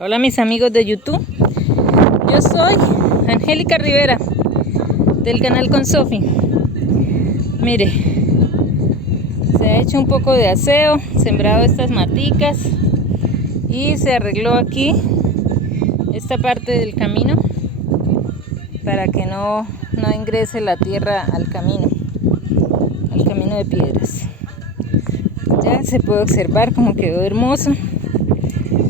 Hola mis amigos de YouTube, yo soy Angélica Rivera del canal con Sofi. Mire, se ha hecho un poco de aseo, sembrado estas maticas y se arregló aquí esta parte del camino para que no ingrese la tierra al camino de piedras. Ya se puede observar cómo quedó hermoso.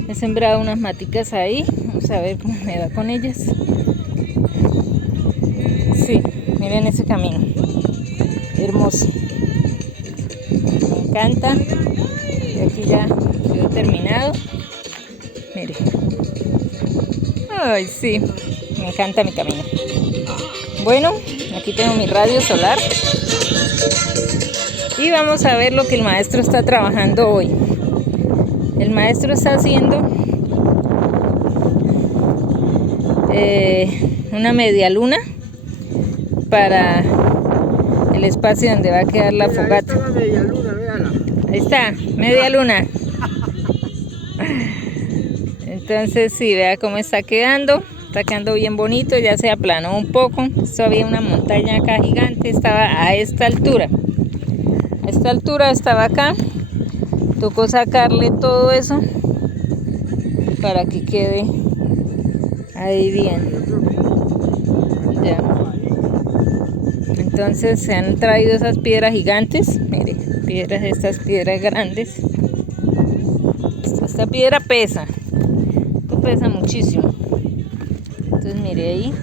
He sembrado unas maticas ahí, vamos a ver cómo me va con ellas. Sí, miren ese camino, hermoso, me encanta. Y aquí ya quedó terminado, mire. Ay, sí, me encanta mi camino. Bueno, aquí tengo mi radio solar y vamos a ver lo que el maestro está trabajando hoy. El maestro está haciendo una media luna para el espacio donde va a quedar la fogata. Ahí está la media luna, véala. Ahí está, media luna. Entonces sí, vea cómo está quedando bien bonito, ya se aplanó un poco. Esto había una montaña acá gigante, estaba a esta altura. A esta altura estaba acá. Tocó sacarle todo eso para que quede ahí bien. Ya. Entonces se han traído esas piedras gigantes. Mire, estas piedras grandes. Esta piedra pesa. Esto pesa muchísimo. Entonces mire ahí.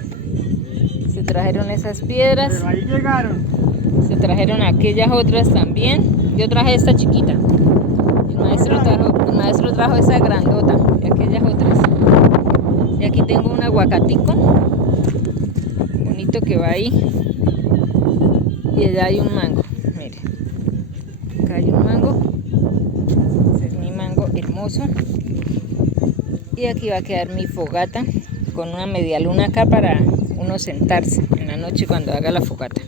Se trajeron esas piedras. Pero ahí llegaron. Se trajeron aquellas otras también. Yo traje esta chiquita. El maestro trajo esa grandota y aquellas otras. Y aquí tengo un aguacatico bonito que va ahí. Y allá hay un mango. Mire. Acá hay un mango. Ese es mi mango hermoso. Y aquí va a quedar mi fogata con una media luna acá para uno sentarse en la noche cuando haga la fogata.